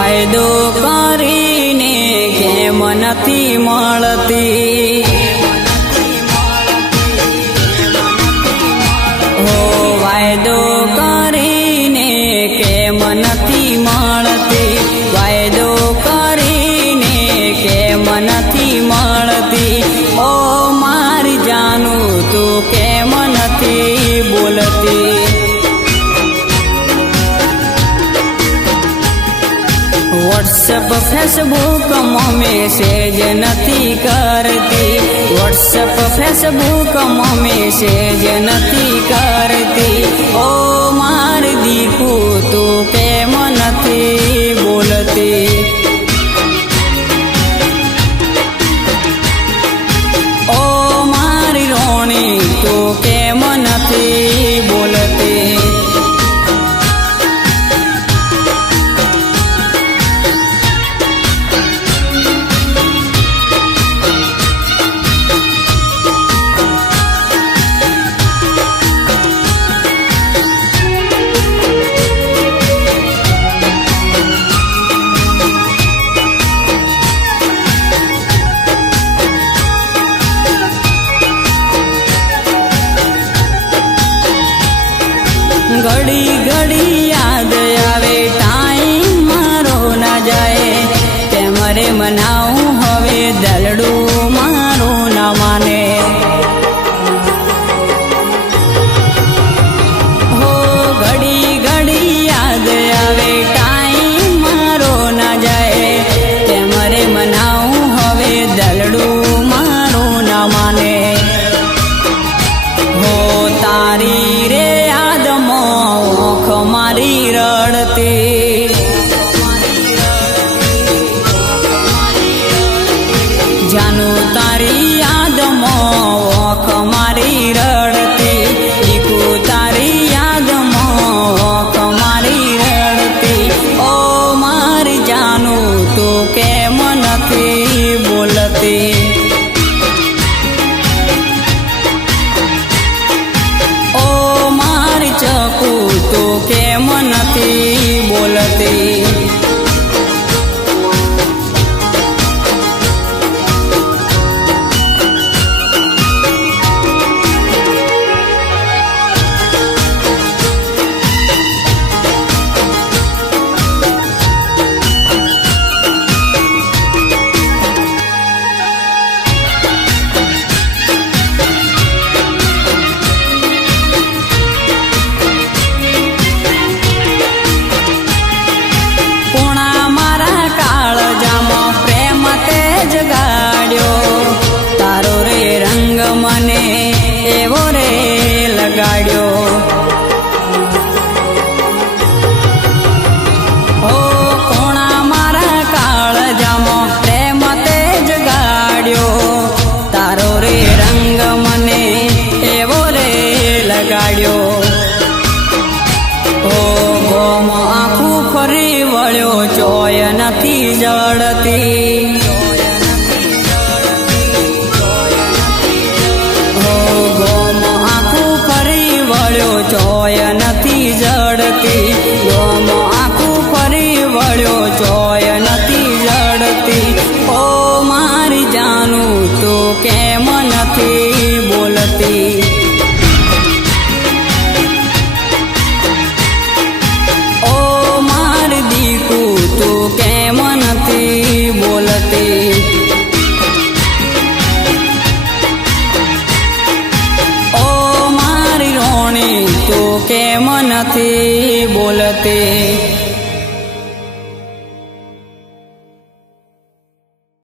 વાયદો કરીને કેમ નથી મળતી, હો વાયદો કરીને કેમ નથી મળતી, વાયદો કરીને કેમ નથી મળતી, ઓ મારી જાનું તું કેમ નથી બોલતી। व्हाट्सएप फेसबुक में मैसेज नहीं करती, व्हाट्सएप फेसबुक में मैसेज नहीं करती, ओ मार दीकू तू केम नहीं बोलती। ओ मारी रोणी तू केम नहीं बोलती। घड़ी घड़ी याद आवे टाइम मारो ना जाए, तेमरे मनाऊं हवे दलडू मारो ना माने, हो घड़ी घड़ी याद आवे टाइम मारो ना जाए, तेमरे मनाऊं हवे दलडू मारो ना माने, हो तारी रे मारी रड़ती, जानू तारी याद मोख मारी रड़ती, दीकू तारी याद मोख मारी रड़ती, ओ मारी जानू तू केम नहीं बोलती। ओ मारी चकू तू केम नहीं बोलती। तारो रे रंग मने एवो रे लगाड्यो, ओ कोणा मारा काळजामो प्रेम तेज गाड्यो, तारो रे रंग मने एवो रे लगाड्यो, ओ गोम आँखू फरी वळ्यो चोय नथी जळती, चोय नथी जड़ती, गोम आँखू फरी वळ्यो चोय नथी जड़ती, ओ मारी जानू तू केम नथी बोलती। ओ मारी दीकू तू केम नथी बोलती। तू केम नहीं बोलती।